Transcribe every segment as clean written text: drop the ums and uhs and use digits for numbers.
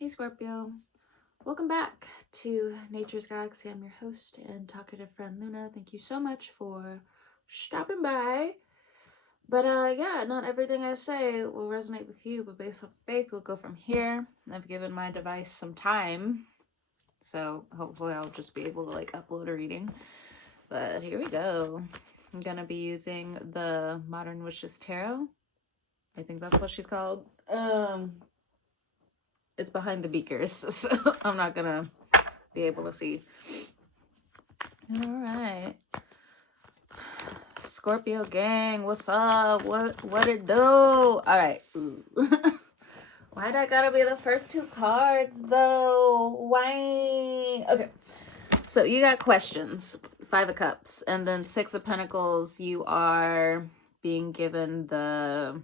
Hey Scorpio, welcome back to Nature's Galaxy. I'm your host and talkative friend Luna. Thank you so much for stopping by. But yeah, not everything I say will resonate with you, but based off faith, we'll go from here. I've given my device some time, so hopefully I'll just be able to upload a reading. But here we go. I'm gonna be using the Modern Witches Tarot. I think that's what she's called. It's behind the beakers, so I'm not gonna be able to see. All right, Scorpio gang, what's up? What it do? All right. Why'd I gotta be the first two cards though? Why? Okay, so you got questions. 5 of Cups and then 6 of Pentacles. You are being given the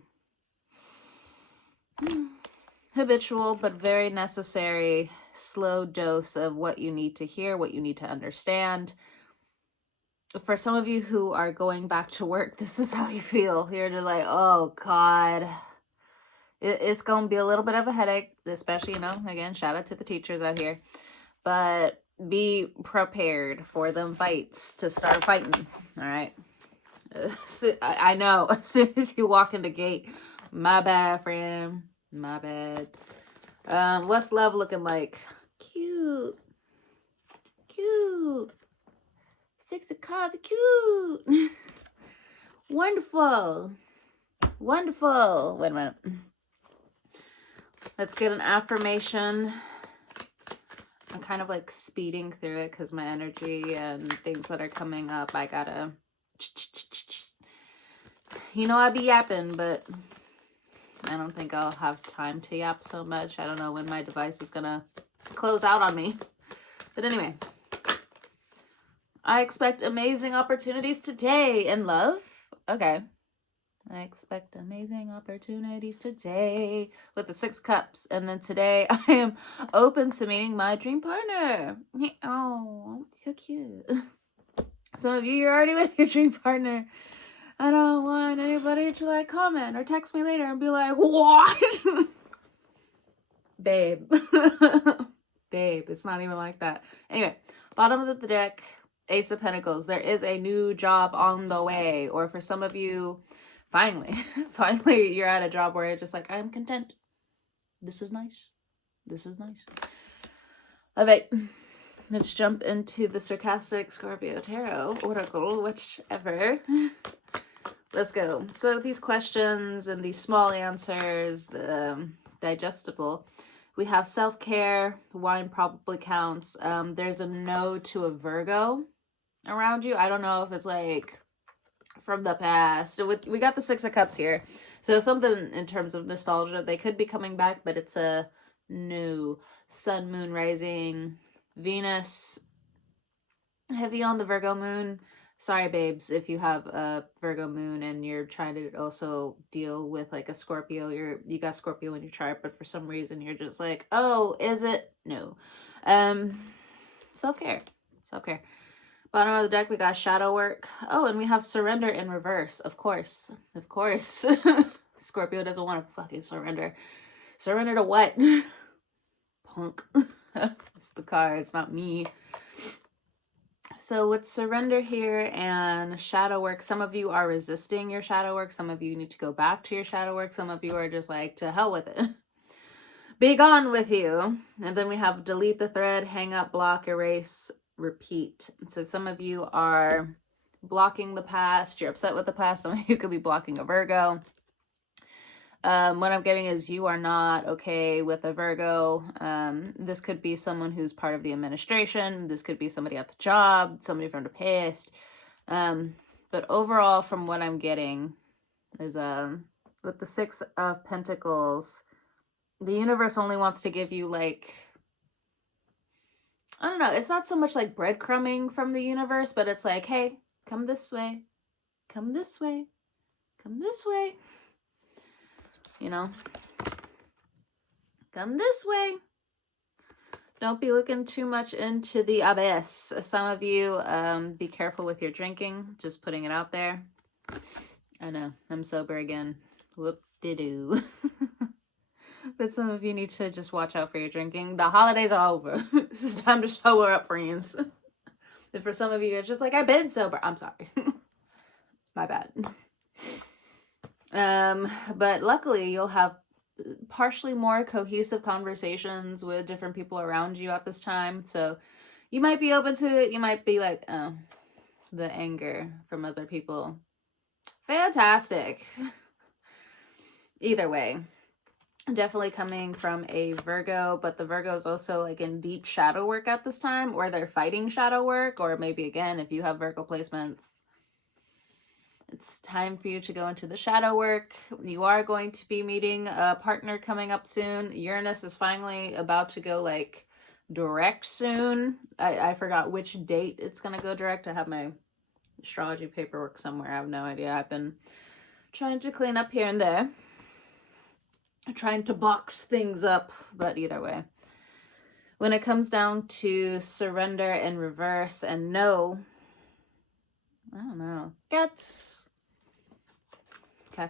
habitual but very necessary slow dose of what you need to hear, what you need to understand. For some of you who are going back to work, this is how you feel. You're just like, oh God, it's gonna be a little bit of a headache, especially, again, shout out to the teachers out here, but be prepared for them fights to start fighting. All right. I know, as soon as you walk in the gate, my bad, friend, my bad. What's love looking like? Cute. 6 of Cups, cute. Wonderful. Wait a minute. Let's get an affirmation. I'm kind of speeding through it because my energy and things that are coming up, I gotta, I be yapping, but I don't think I'll have time to yap so much. I don't know when my device is gonna close out on me. But anyway, I expect amazing opportunities today in love. Okay. I expect amazing opportunities today with the 6 Cups. And then today I am open to meeting my dream partner. Oh, so cute. Some of you, you're already with your dream partner. I don't want anybody to comment or text me later and be like, what? Babe. Babe, it's not even like that. Anyway, bottom of the deck, Ace of Pentacles. There is a new job on the way. Or for some of you, finally you're at a job where you're just like, I'm content. This is nice. All right, let's jump into the sarcastic Scorpio Tarot Oracle, whichever. Let's go. So these questions and these small answers, the digestible. We have self-care. Wine probably counts. There's a no to a Virgo around you. I don't know if it's from the past. We got the 6 of Cups here. So something in terms of nostalgia. They could be coming back, but it's a no. Sun, moon, rising, Venus, heavy on the Virgo moon. Sorry, babes, if you have a Virgo moon and you're trying to also deal with a Scorpio. You got Scorpio in your chart, but for some reason you're just like, oh, is it? No. Self-care. Bottom of the deck, we got shadow work. Oh, and we have surrender in reverse. Of course. Scorpio doesn't want to fucking surrender. Surrender to what? Punk. It's the card. It's not me. So with surrender here and shadow work, some of you are resisting your shadow work. Some of you need to go back to your shadow work. Some of you are just to hell with it. Be gone with you. And then we have delete the thread, hang up, block, erase, repeat. So some of you are blocking the past. You're upset with the past. Some of you could be blocking a Virgo. What I'm getting is you are not okay with a Virgo. This could be someone who's part of the administration. This could be somebody at the job, somebody from the past. But overall, from what I'm getting is with the 6 of Pentacles, the universe only wants to give you I don't know, it's not so much breadcrumbing from the universe, but it's hey, come this way, come this way, come this way. Come this way. Don't be looking too much into the abyss. Some of you, be careful with your drinking. Just putting it out there. I know, I'm sober again. Whoop-de-doo. But some of you need to just watch out for your drinking. The holidays are over. This is time to sober up, friends. And for some of you, it's just like, I've been sober. I'm sorry. My bad. But luckily, you'll have partially more cohesive conversations with different people around you at this time. So you might be open to it. You might be like, oh, the anger from other people. Fantastic. Either way, definitely coming from a Virgo, but the Virgo is also like in deep shadow work at this time, or they're fighting shadow work, or maybe again, if you have Virgo placements, it's time for you to go into the shadow work. You are going to be meeting a partner coming up soon. Uranus is finally about to go like direct soon. I forgot which date it's going to go direct. I have my astrology paperwork somewhere. I have no idea. I've been trying to clean up here and there. Trying to box things up, but either way. When it comes down to surrender in reverse and no, I don't know. Cats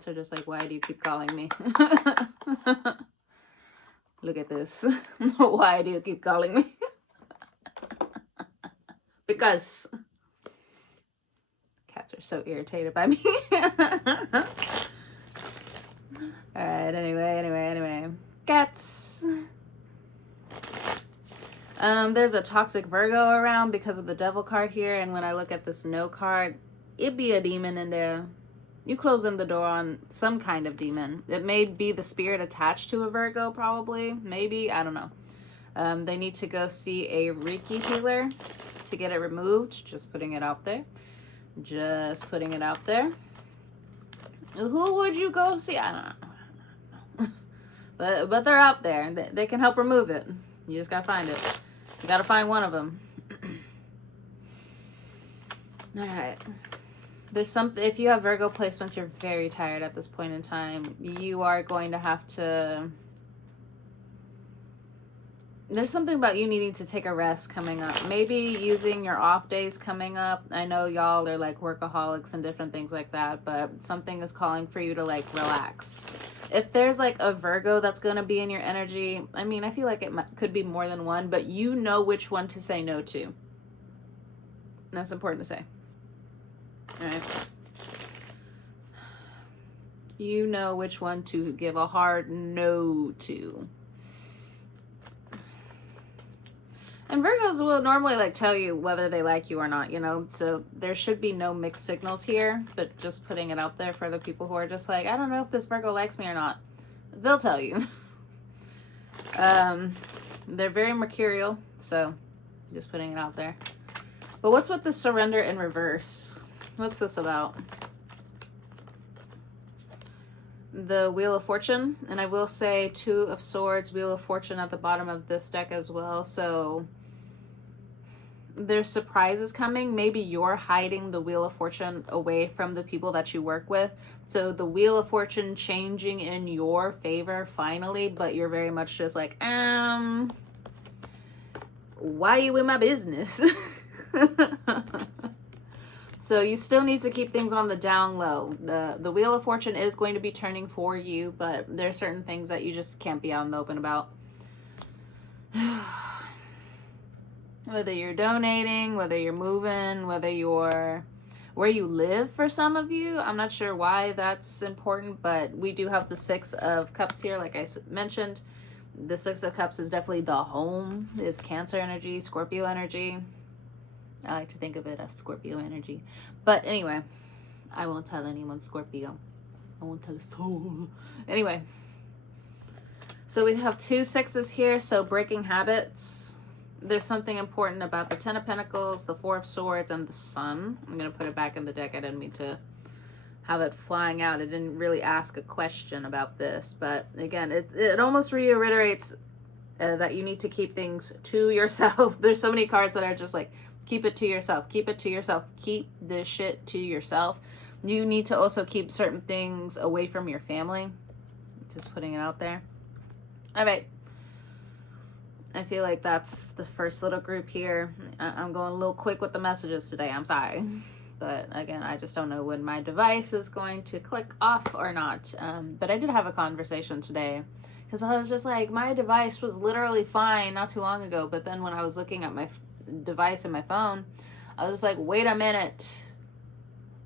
are just like, why do you keep calling me? Look at this. Why do you keep calling me? Because cats are so irritated by me. Alright, anyway. Cats. There's a toxic Virgo around because of the devil card here, and when I look at this no card, it'd be a demon in there. You closing the door on some kind of demon. It may be the spirit attached to a Virgo, probably. Maybe, I don't know. They need to go see a Reiki healer to get it removed. Just putting it out there. Who would you go see? I don't know. But they're out there. They can help remove it. You just gotta find it. You gotta find one of them. Alright. There's something, if you have Virgo placements, you're very tired at this point in time. You are going to have to... There's something about you needing to take a rest coming up. Maybe using your off days coming up. I know y'all are like workaholics and different things like that, but something is calling for you to like relax. If there's like a Virgo that's going to be in your energy, I mean, I feel like it could be more than one, but you know which one to say no to. And that's important to say. All right. You know which one to give a hard no to. And Virgos will normally like tell you whether they like you or not, you know, so there should be no mixed signals here, but just putting it out there for the people who are just like, I don't know if this Virgo likes me or not. They'll tell you. They're very mercurial, so just putting it out there. But what's with the surrender in reverse? What's this about? The Wheel of Fortune, and I will say Two of Swords, Wheel of Fortune at the bottom of this deck as well. So there's surprises coming. Maybe you're hiding the Wheel of Fortune away from the people that you work with. So the Wheel of Fortune changing in your favor finally, but you're very much just like, why you in my business? So you still need to keep things on the down low. The Wheel of Fortune is going to be turning for you, but there's certain things that you just can't be out in the open about. Whether you're donating, whether you're moving, whether you're where you live for some of you. I'm not sure why that's important, but we do have the Six of Cups here, like I mentioned. The Six of Cups is definitely the home, is Cancer energy, Scorpio energy. I like to think of it as Scorpio energy. But anyway, I won't tell anyone Scorpio. I won't tell a soul. Anyway, so we have two sixes here. So breaking habits. There's something important about the Ten of Pentacles, the Four of Swords, and the Sun. I'm going to put it back in the deck. I didn't mean to have it flying out. I didn't really ask a question about this. But again, it almost reiterates that you need to keep things to yourself. There's so many cards that are just like, keep it to yourself. Keep it to yourself. Keep this shit to yourself. You need to also keep certain things away from your family. Just putting it out there. All right. I feel like that's the first little group here. I'm going a little quick with the messages today. I'm sorry. But again, I just don't know when my device is going to click off or not. But I did have a conversation today Because I was just like, my device was literally fine not too long ago. But then when I was looking at my device and my phone, I was like, wait a minute.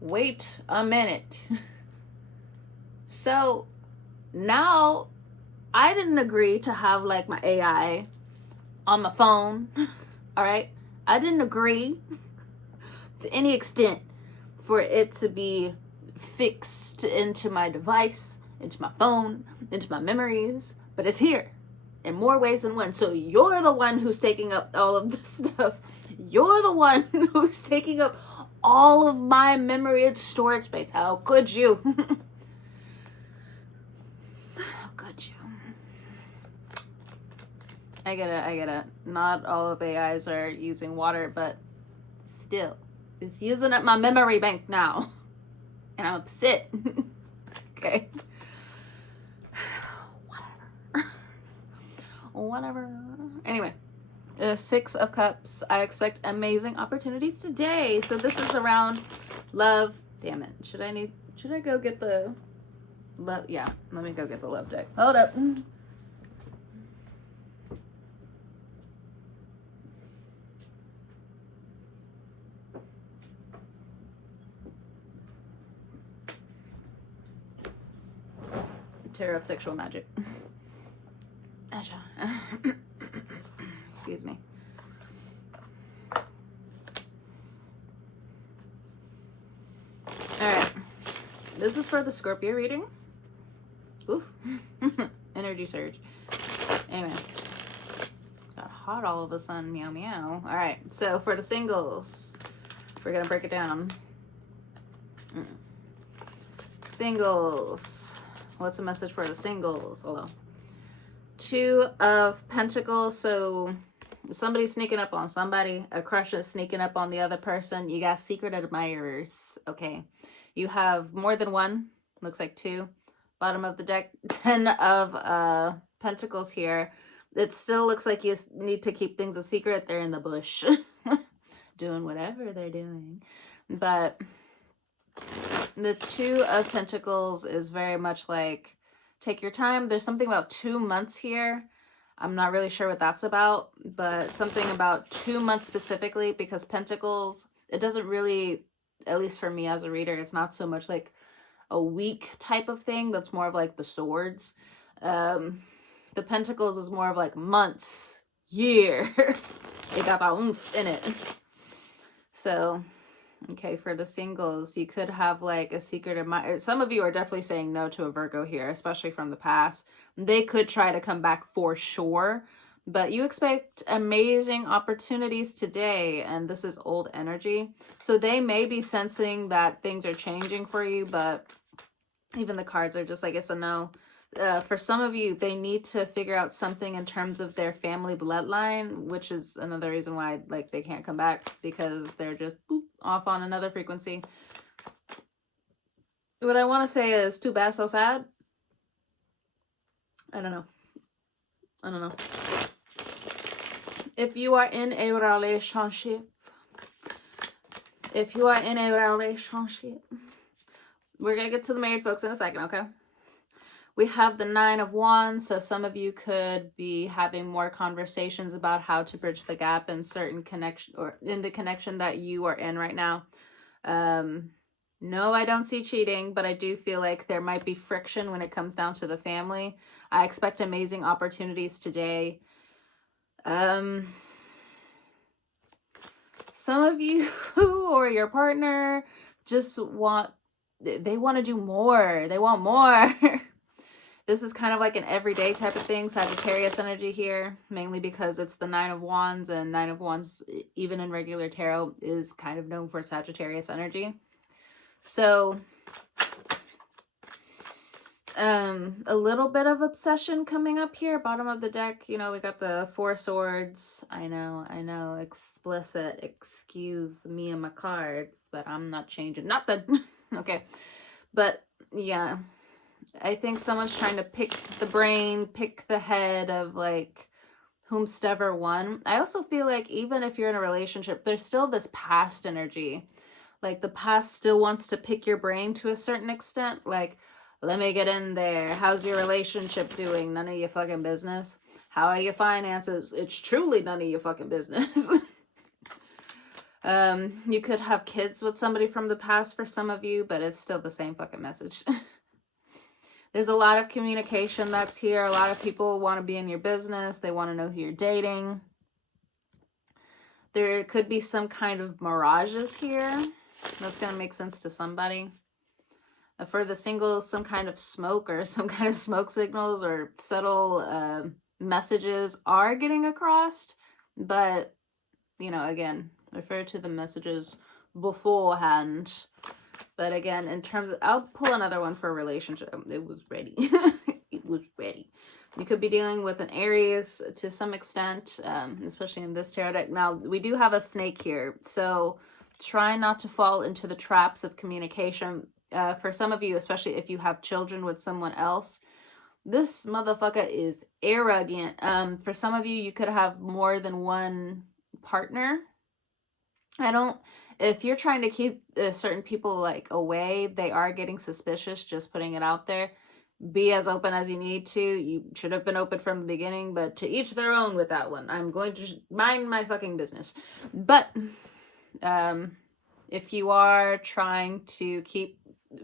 Wait a minute. So now I didn't agree to have like my AI on my phone. All right. I didn't agree to any extent for it to be fixed into my device, into my phone, into my memories, but it's here in more ways than one. So you're the one who's taking up all of this stuff. You're the one who's taking up all of my memory and storage space. How could you? How could you? I get it. Not all of AIs are using water, but still, it's using up my memory bank now. And I'm upset. Okay. Whatever. Anyway, Six of Cups. I expect amazing opportunities today. So this is around love. Damn it. Should I go get the love? Yeah, let me go get the love deck. Hold up. Tarot of Sexual Magic. Excuse me. Alright. This is for the Scorpio reading. Oof. Energy surge. Anyway. Got hot all of a sudden. Meow meow. Alright. So for the singles, we're going to break it down. Singles. What's the message for the singles? Hello. Two of Pentacles. So somebody's sneaking up on somebody. A crush is sneaking up on the other person. You got secret admirers. Okay. You have more than one. Looks like two. Bottom of the deck. 10 of Pentacles here. It still looks like you need to keep things a secret. They're in the bush. Doing whatever they're doing. But the Two of Pentacles is very much like, take your time. There's something about 2 months here. I'm not really sure what that's about, but something about 2 months specifically, because Pentacles, it doesn't really, at least for me as a reader, it's not so much like a week type of thing. That's more of like the swords. The Pentacles is more of like months, years. It got that oomph in it. So, okay, for the singles, you could have like a secret admirer. Some of you are definitely saying no to a Virgo here, especially from the past. They could try to come back for sure, but you expect amazing opportunities today, and this is old energy. So they may be sensing that things are changing for you, but even the cards are just like, it's a no. For some of you, they need to figure out something in terms of their family bloodline, which is another reason why like they can't come back, because they're just boop, off on another frequency. What I want to say is too bad, so sad. I don't know. If you are in a relationship, we're going to get to the married folks in a second, okay? We have the 9 of Wands, so some of you could be having more conversations about how to bridge the gap in certain connection, or in the connection that you are in right now. No, I don't see cheating, but I do feel like there might be friction when it comes down to the family. I expect amazing opportunities today. Some of you or your partner just want to do more. They want more. This is kind of like an everyday type of thing. Sagittarius energy here, mainly because it's the 9 of Wands, and 9 of Wands, even in regular tarot, is kind of known for Sagittarius energy. So, a little bit of obsession coming up here. Bottom of the deck, you know, we got the 4 swords. I know, explicit. Excuse me and my cards, but I'm not changing nothing. Okay, but yeah. I think someone's trying to pick the brain, pick the head of like whomstever one. I also feel like even if you're in a relationship, there's still this past energy. Like the past still wants to pick your brain to a certain extent. Like, Let me get in there. How's your relationship doing? None of your fucking business. How are your finances? It's truly none of your fucking business. You could have kids with somebody from the past for some of you, but it's still the same fucking message. There's a lot of communication that's here. A lot of people want to be in your business. They want to know who you're dating. There could be some kind of mirages here. That's going to make sense to somebody. For the singles, some kind of smoke or some kind of smoke signals or subtle messages are getting across. But, you know, again, refer to the messages beforehand. But again, in terms of, I'll pull another one for a relationship. It was ready. It was ready. You could be dealing with an Aries to some extent, especially in this tarot deck. Now, we do have a snake here. So try not to fall into the traps of communication. For some of you, especially if you have children with someone else, this motherfucker is arrogant. For some of you, you could have more than one partner. If you're trying to keep certain people like away, they are getting suspicious, just putting it out there. Be as open as you need to. You should have been open from the beginning, but to each their own with that one. I'm going to mind my fucking business. But if you are trying to keep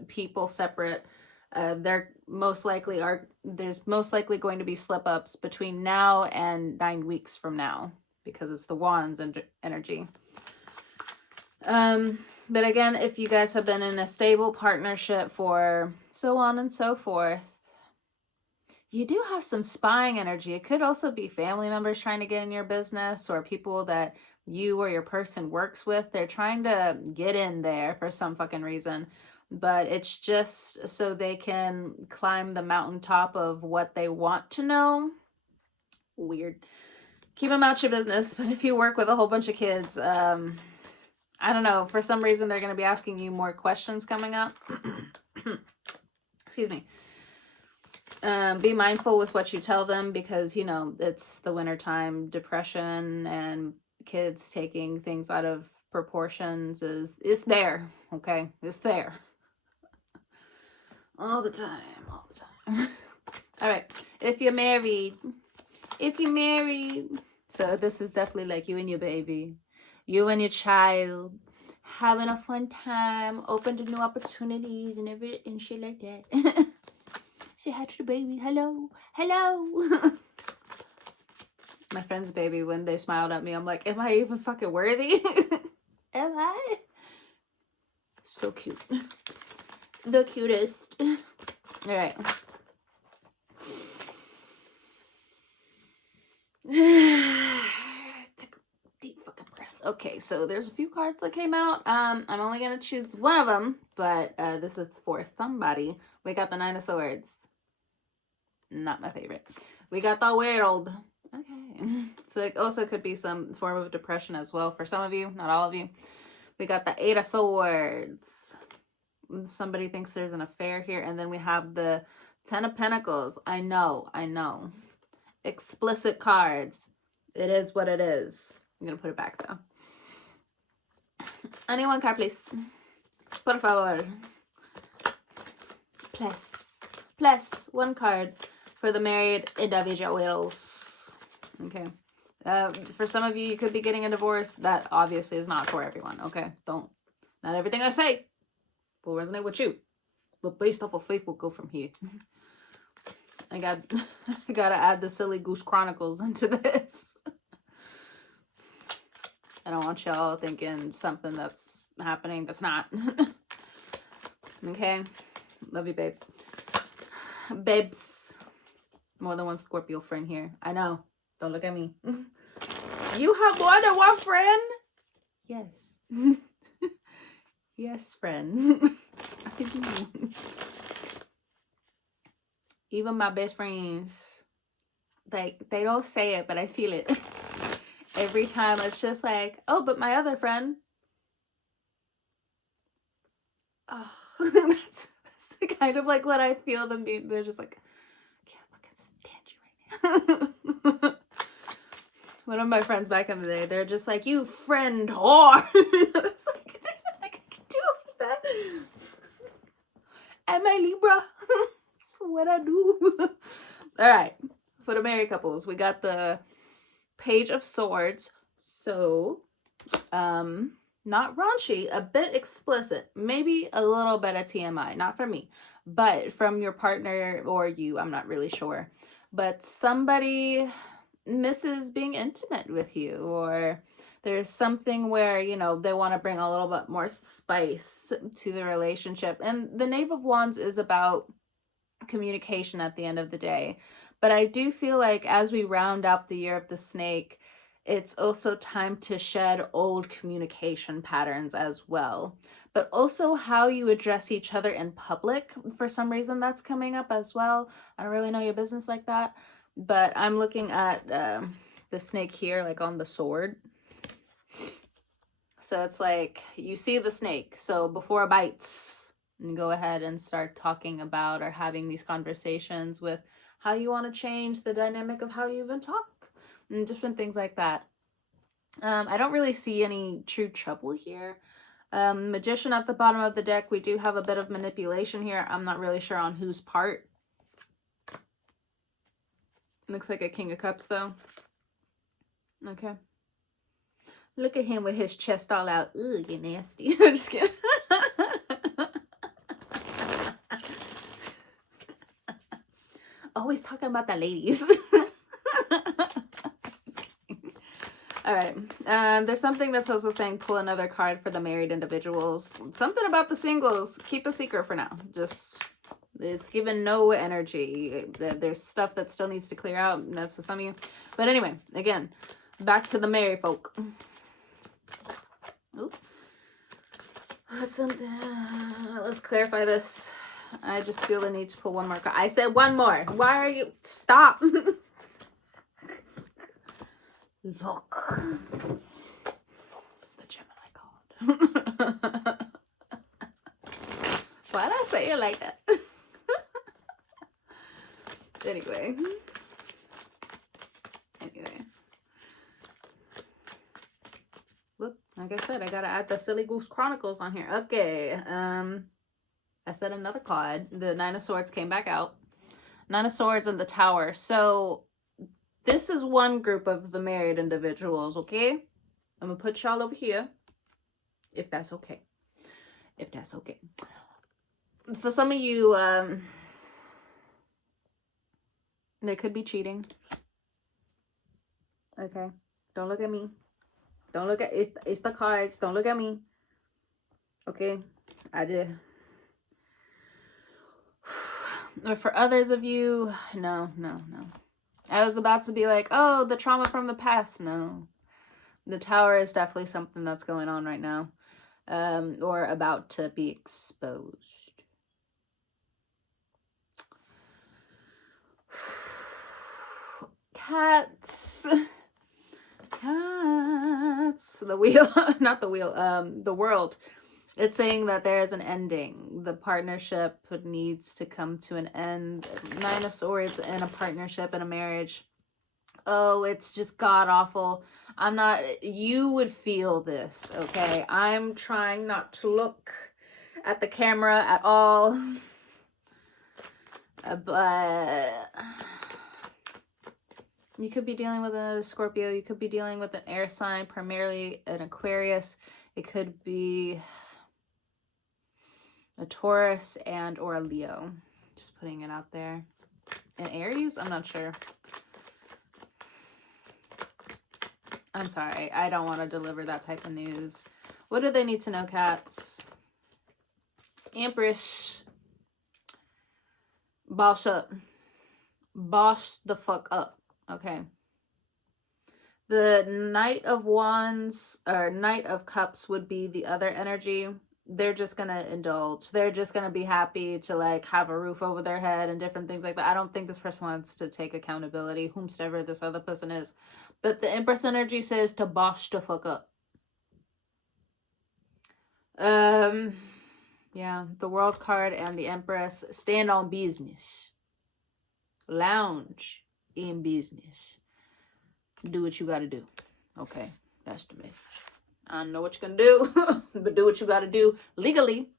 people separate, there's most likely going to be slip-ups between now and 9 weeks from now, because it's the Wands energy. But again, if you guys have been in a stable partnership for so on and so forth, you do have some spying energy. It could also be family members trying to get in your business, or people that you or your person works with. They're trying to get in there for some fucking reason, but it's just so they can climb the mountaintop of what they want to know. Weird. Keep them out your business. But if you work with a whole bunch of kids, I don't know, for some reason they're going to be asking you more questions coming up. Excuse me. Be mindful with what you tell them, because, you know, it's the wintertime. Depression and kids taking things out of proportions is there, okay? It's there. All the time. All right. If you're married, so this is definitely like you and your baby. You and your child having a fun time, open to new opportunities and shit like that. Say hi to the baby. Hello. My friend's baby, when they smiled at me, I'm like, am I even fucking worthy? Am I? So cute. The cutest. All right. Okay, so there's a few cards that came out. I'm only going to choose one of them, but this is for somebody. We got the Nine of Swords. Not my favorite. We got the World. Okay. So it also could be some form of depression as well for some of you, not all of you. We got the Eight of Swords. Somebody thinks there's an affair here. And then we have the Ten of Pentacles. I know. Explicit cards. It is what it is. I'm going to put it back though. Anyone card, please. Por favor. Plus. One card for the married individuals. Okay. For some of you, you could be getting a divorce. That obviously is not for everyone. Okay. Not everything I say will resonate with you. But based off of faith, we'll go from here. I gotta add the Silly Goose Chronicles into this. I don't want y'all thinking something that's happening that's not. Okay? Love you, babe. Babes. More than one Scorpio friend here. I know. Don't look at me. You have more than one friend? Yes. Yes, friend. I do. Even my best friends, like, they don't say it, but I feel it. Every time it's just like, oh, but my other friend. Oh, that's kind of like what I feel them being. They're just like, I can't fucking stand you right now. One of my friends back in the day, they're just like, you friend whore. It's like, there's nothing I can do with that. Am I Libra? All right. For the married couples, we got the Page of Swords. So, not raunchy, a bit explicit, maybe a little bit of TMI, not from me, but from your partner or you, I'm not really sure. But somebody misses being intimate with you, or there's something where, you know, they want to bring a little bit more spice to the relationship. And the Knave of Wands is about communication at the end of the day. But I do feel like as we round out the year of the snake, it's also time to shed old communication patterns as well. But also how you address each other in public. For some reason, that's coming up as well. I don't really know your business like that. But I'm looking at the snake here, like on the sword. So it's like, you see the snake. So before it bites, and go ahead and start talking about or having these conversations with how you want to change the dynamic of how you even talk and different things like that. I don't really see any true trouble here. Magician at the bottom of the deck. We do have a bit of manipulation here. I'm not really sure on whose part. Looks like a King of Cups though. Okay. Look at him with his chest all out. Ugh, you nasty. I'm just kidding. Always talking about the ladies. All right. There's something that's also saying pull another card for the married individuals. Something about the singles. Keep a secret for now. Just, it's given no energy. There's stuff that still needs to clear out. And that's for some of you. But anyway, again, back to the married folk. Oop. That's something. Let's clarify this. I just feel the need to pull one more card. I said one more. Why are you? Stop. Look. It's the Gemini card. Why did I say it like that? Anyway. Look, like I said, I gotta add the Silly Goose Chronicles on here. Okay. I said another card. The Nine of Swords came back out. Nine of Swords and the Tower. So this is one group of the married individuals, okay? I'm gonna put y'all over here. If that's okay. If that's okay. For some of you, there could be cheating. Okay. Don't look at me. Don't look at it's the cards. Don't look at me. Okay. I did. Or for others of you, no. I was about to be like, oh, the trauma from the past. No. The Tower is definitely something that's going on right now. Or about to be exposed. Cats. The wheel. Not the wheel. The world. It's saying that there is an ending. The partnership needs to come to an end. Nine of Swords in a partnership, in a marriage. Oh, it's just god-awful. I'm not... You would feel this, okay? I'm trying not to look at the camera at all. But... You could be dealing with another Scorpio. You could be dealing with an air sign, primarily an Aquarius. It could be... a Taurus and or a Leo. Just putting it out there. An Aries? I'm not sure. I'm sorry. I don't want to deliver that type of news. What do they need to know, cats? Empress. Boss up. Boss the fuck up. Okay. The Knight of Wands or Knight of Cups would be the other energy. They're just gonna indulge. They're just gonna be happy to like have a roof over their head and different things like that. I don't think this person wants to take accountability, whomsoever this other person is. But the Empress energy says to boss the fuck up. Yeah, the World card and the Empress stand on business. Lounge in business. Do what you gotta do. Okay, that's the message. I don't know what you're gonna do, but do what you gotta do legally.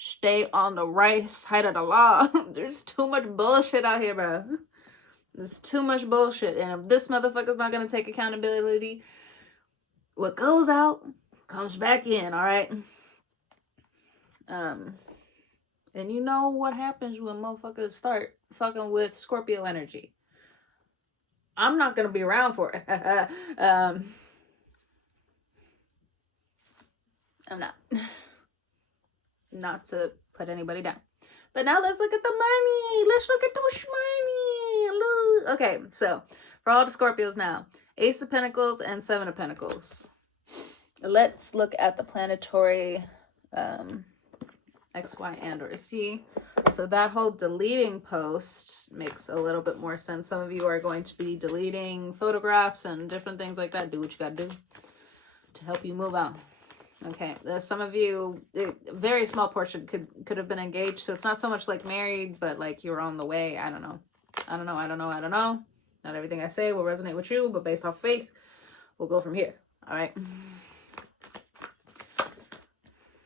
Stay on the right side of the law. There's too much bullshit out here, bro. There's too much bullshit. And if this motherfucker's not going to take accountability, what goes out comes back in, all right? And you know what happens when motherfuckers start fucking with Scorpio energy. I'm not going to be around for it. I'm not. Not to put anybody down. But now let's look at the money. Let's look at the money. Okay, so for all the Scorpios now, Ace of Pentacles and Seven of Pentacles. Let's look at the planetary X, Y, and or Z. So that whole deleting post makes a little bit more sense. Some of you are going to be deleting photographs and different things like that. Do what you gotta do to help you move on. Okay, some of you, a very small portion could have been engaged, so it's not so much like married, but like you're on the way. I don't know. Not everything I say will resonate with you, but based off faith, we'll go from here. All right.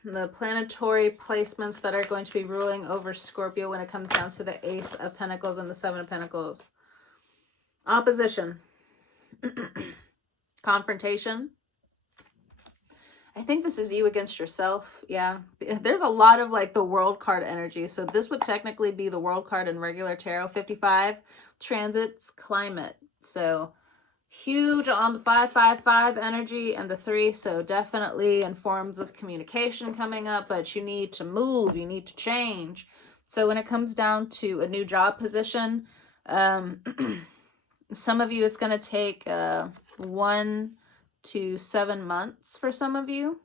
The planetary placements that are going to be ruling over Scorpio when it comes down to the Ace of Pentacles and the Seven of Pentacles. Opposition. Confrontation. I think this is you against yourself. Yeah. There's a lot of like the World card energy. So this would technically be the World card in regular tarot. 55. Transits. Climate. So huge on the 555 energy and the 3. So definitely in forms of communication coming up. But you need to move. You need to change. So when it comes down to a new job position, some of you it's going to take 1 to 7 months for some of you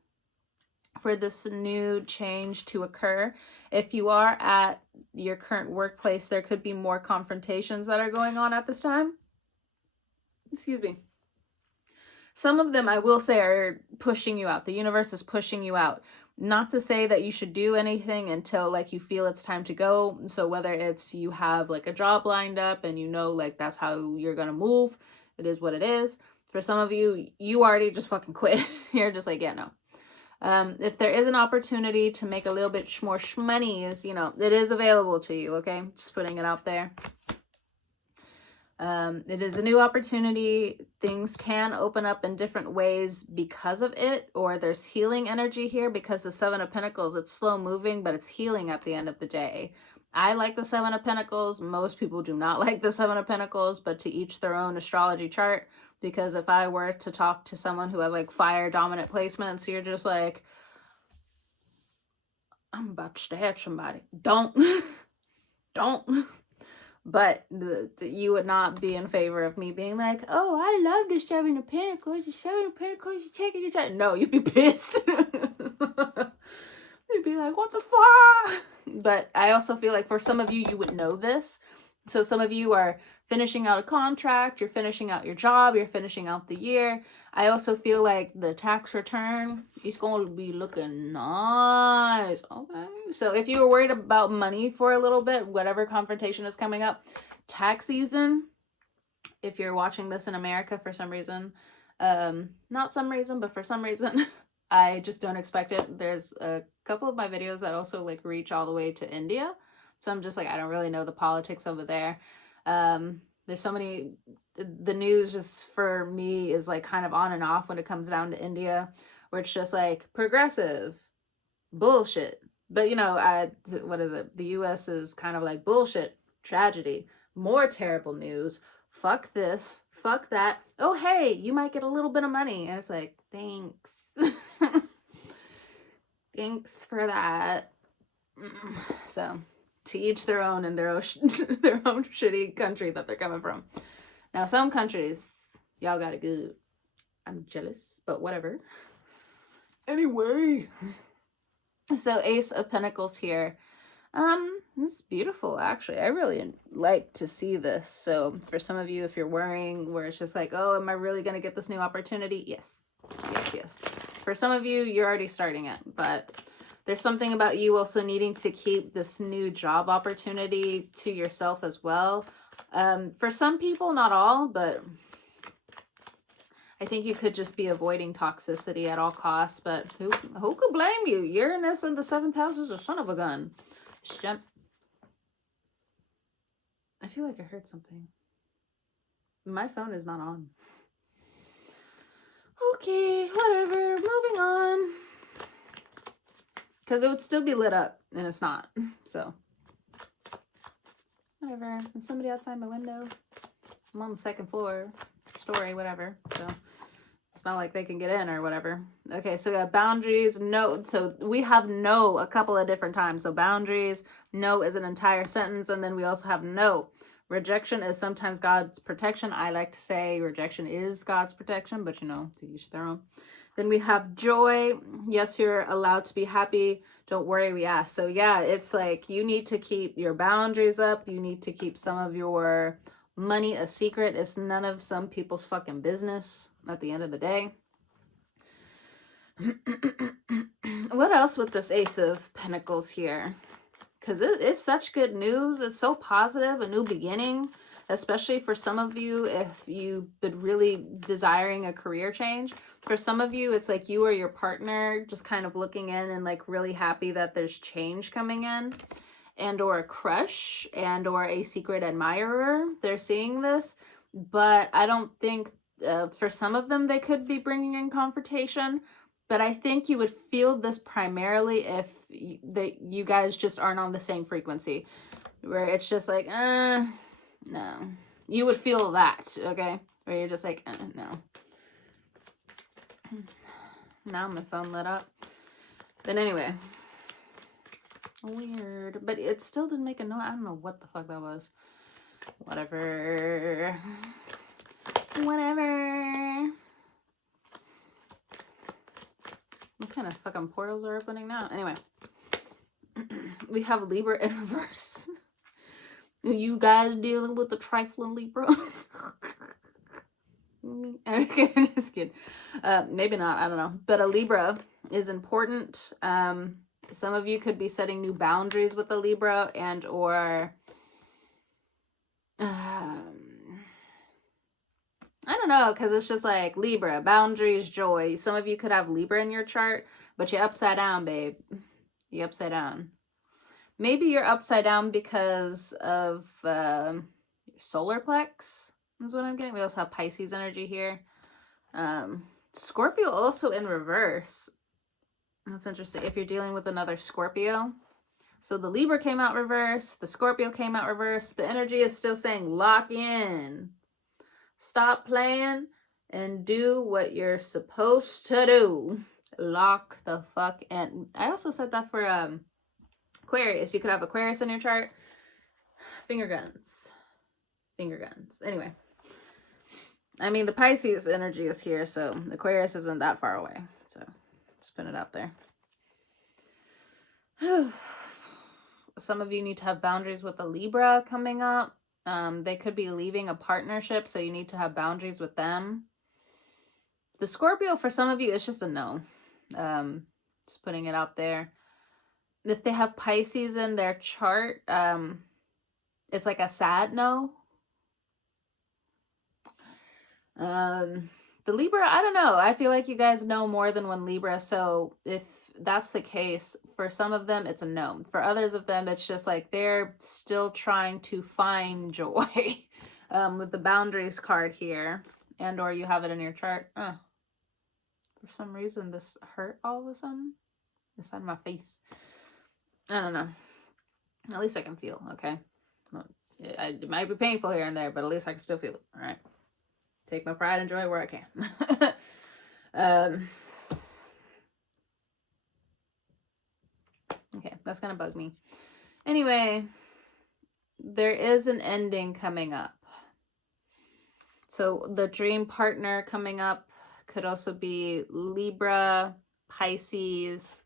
for this new change to occur. If you are at your current workplace, there could be more confrontations that are going on at this time. Excuse me. Some of them, I will say, are pushing you out. The universe is pushing you out. Not to say that you should do anything until like you feel it's time to go. So whether it's you have like a job lined up and you know like that's how you're gonna move, it is what it is. For some of you, you already just fucking quit. You're just like, yeah, no. If there is an opportunity to make a little bit more money, you know, it is available to you, okay? Just putting it out there. It is a new opportunity. Things can open up in different ways because of it, or there's healing energy here because the Seven of Pentacles, it's slow moving, but it's healing at the end of the day. I like the Seven of Pentacles. Most people do not like the Seven of Pentacles, but to each their own astrology chart. Because if I were to talk to someone who has like fire dominant placements, you're just like, I'm about to stab somebody. Don't. But you would not be in favor of me being like, oh, I love the Seven of Pentacles. The Seven of Pentacles, you take it, you take it. No, you'd be pissed. You'd be like, what the fuck? But I also feel like for some of you, you would know this. So some of you are finishing out a contract, you're finishing out your job, you're finishing out the year. I also feel like the tax return is going to be looking nice. Okay. So if you were worried about money for a little bit, whatever confrontation is coming up, tax season, if you're watching this in America for some reason, not some reason, but for some reason, I just don't expect it. There's a couple of my videos that also like reach all the way to India. So I'm just like, I don't really know the politics over there. There's so many, the news just for me is like kind of on and off when it comes down to India, where it's just like progressive bullshit. But you know, what is it? The US is kind of like bullshit, tragedy, more terrible news. Fuck this, fuck that. Oh, hey, you might get a little bit of money. And it's like, thanks. Thanks for that. So to each their own in their own shitty country that they're coming from. Now, some countries, y'all got it good. I'm jealous, but whatever. Anyway. So Ace of Pentacles here. This is beautiful, actually. I really like to see this. So for some of you, if you're worrying where it's just like, oh, am I really going to get this new opportunity? Yes. Yes. For some of you, you're already starting it, but there's something about you also needing to keep this new job opportunity to yourself as well. For some people, not all, but I think you could just be avoiding toxicity at all costs, but who could blame you? Uranus in the 7th house is a son of a gun. I feel like I heard something. My phone is not on. Okay, whatever. Moving on. Because it would still be lit up, and it's not. So, whatever. There's somebody outside my window. I'm on the 2nd floor. Story, whatever. So, it's not like they can get in or whatever. Okay, so we have boundaries, no. So, we have no a couple of different times. So, boundaries, no is an entire sentence. And then we also have no. Rejection is sometimes God's protection. I like to say rejection is God's protection, but you know, to each their own. Then we have joy. Yes, you're allowed to be happy. Don't worry, we ask. So yeah, it's like you need to keep your boundaries up. You need to keep some of your money a secret. It's none of some people's fucking business at the end of the day. What else with this Ace of Pentacles here? Because it's such good news. It's so positive, a new beginning, especially for some of you if you've been really desiring a career change. For some of you, it's like you or your partner just kind of looking in and like really happy that there's change coming in, and or a crush and or a secret admirer. They're seeing this, but I don't think for some of them they could be bringing in confrontation. But I think you would feel this primarily if you guys just aren't on the same frequency, where it's just like, no. You would feel that, okay? Where you're just like, no. Now my phone lit up. But anyway. Weird. But it still didn't make a note. I don't know what the fuck that was. Whatever. What kind of fucking portals are opening now? Anyway. We have Libra in reverse. You guys dealing with the trifling Libra? Okay, I'm just kidding. Maybe not. I don't know. But a Libra is important. Some of you could be setting new boundaries with a Libra and or I don't know, because it's just like Libra, boundaries, joy. Some of you could have Libra in your chart, but you're upside down, babe. You're upside down. Maybe you're upside down because of your solar plex is what I'm getting. We also have Pisces energy here. Scorpio also in reverse. That's interesting. If you're dealing with another Scorpio. So the Libra came out reverse. The Scorpio came out reverse. The energy is still saying lock in. Stop playing and do what you're supposed to do. Lock the fuck in. I also said that for Aquarius. You could have Aquarius in your chart. Finger guns. Anyway. I mean, the Pisces energy is here, so Aquarius isn't that far away. So, just put it out there. Some of you need to have boundaries with a Libra coming up. They could be leaving a partnership, so you need to have boundaries with them. The Scorpio, for some of you, it's just a no. Just putting it out there. If they have Pisces in their chart, it's like a sad no. The Libra, I don't know. I feel like you guys know more than one Libra. So if that's the case, for some of them, it's a no. For others of them, it's just like they're still trying to find joy with the boundaries card here. And or you have it in your chart. For some reason, this hurt all of a sudden. This side of my face. I don't know. At least I can feel, okay? Well, it might be painful here and there, but at least I can still feel it, all right? Take my pride and joy where I can. Okay, that's gonna bug me. Anyway, there is an ending coming up. So the dream partner coming up could also be Libra, Pisces.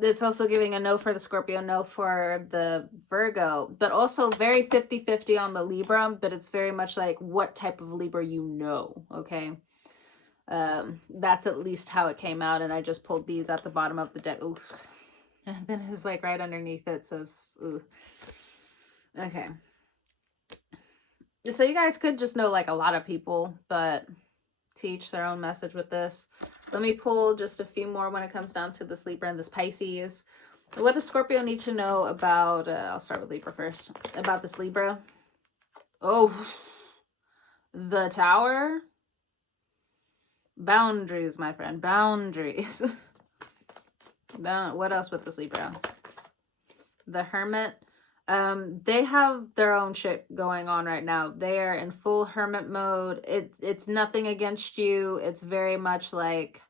It's also giving a no for the Scorpio, no for the Virgo, but also very 50-50 on the Libra, but it's very much like what type of Libra you know, okay? That's at least how it came out, and I just pulled these at the bottom of the deck. Oof. And then it's like right underneath it says, ooh. Okay. So you guys could just know like a lot of people, but To each their own message with this. Let me pull just a few more when it comes down to this Libra and this Pisces. What does Scorpio need to know about, I'll start with Libra first, about this Libra? Oh, the Tower. Boundaries, my friend, boundaries. What else with this Libra? The Hermit. They have their own shit going on right now. They are in full hermit mode. It's nothing against you. It's very much like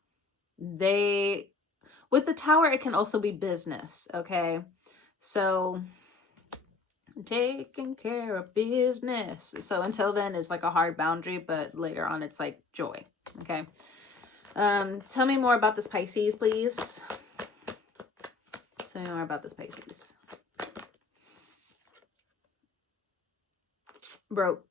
with the Tower, it can also be business, okay? So taking care of business. So until then it's like a hard boundary, but later on it's like joy, okay? Tell me more about this Pisces, please. Tell me more about this Pisces. Broke.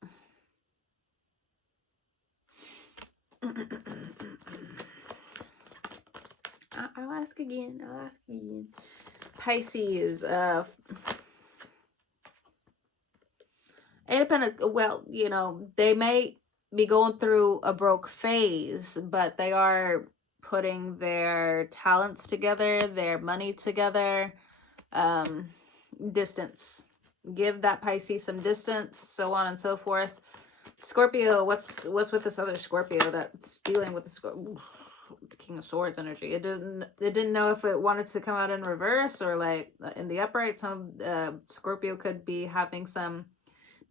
I'll ask again. Pisces. Independent. Well, you know, they may be going through a broke phase, but they are putting their talents together, their money together. Distance. Give that Pisces some distance, so on and so forth. Scorpio, what's with this other Scorpio that's dealing with the King of Swords energy? It didn't know if it wanted to come out in reverse or like in the upright. Some Scorpio could be having some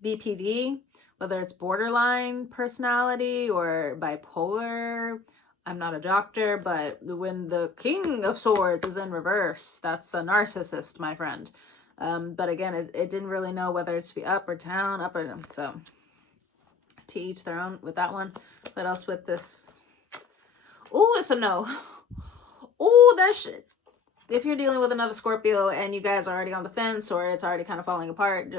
BPD, whether it's borderline personality or bipolar. I'm not a doctor, but when the King of Swords is in reverse, that's a narcissist, my friend. But again, it didn't really know whether it's to be up or down, so to each their own with that one. What else with this? Oh, it's a no. Oh, that shit. If you're dealing with another Scorpio and you guys are already on the fence or it's already kind of falling apart,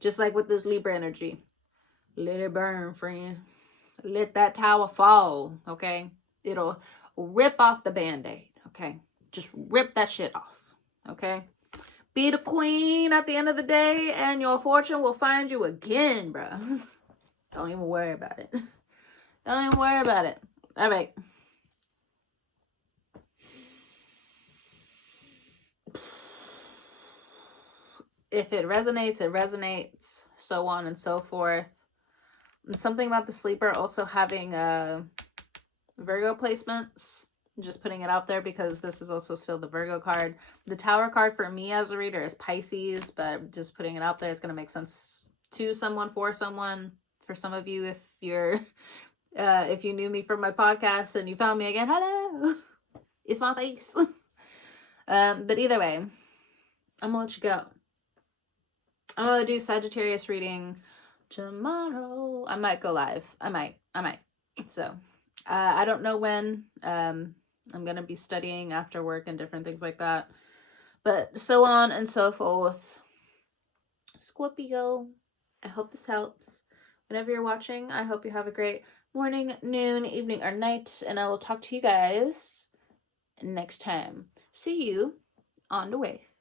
just like with this Libra energy, let it burn, friend. Let that tower fall, okay? It'll rip off the band-aid, okay? Just rip that shit off, okay? Be the queen at the end of the day, and your fortune will find you again, bro. Don't even worry about it. Don't even worry about it. All right. If it resonates, it resonates, so on and so forth. And something about the sleeper also having Virgo placements. Just putting it out there because this is also still the Virgo card. The Tower card for me as a reader is Pisces, but just putting it out there, it's going to make sense to someone, for someone. For some of you, if you're if you knew me from my podcast and you found me again, hello, it's my face. But either way, I'm gonna let you go. I'm gonna do Sagittarius reading tomorrow. I might go live. I might. So I don't know when. I'm gonna be studying after work and different things like that, but so on and so forth. Scorpio, I hope this helps. Whenever you're watching, I hope you have a great morning, noon, evening, or night, and I will talk to you guys next time. See you on the wave.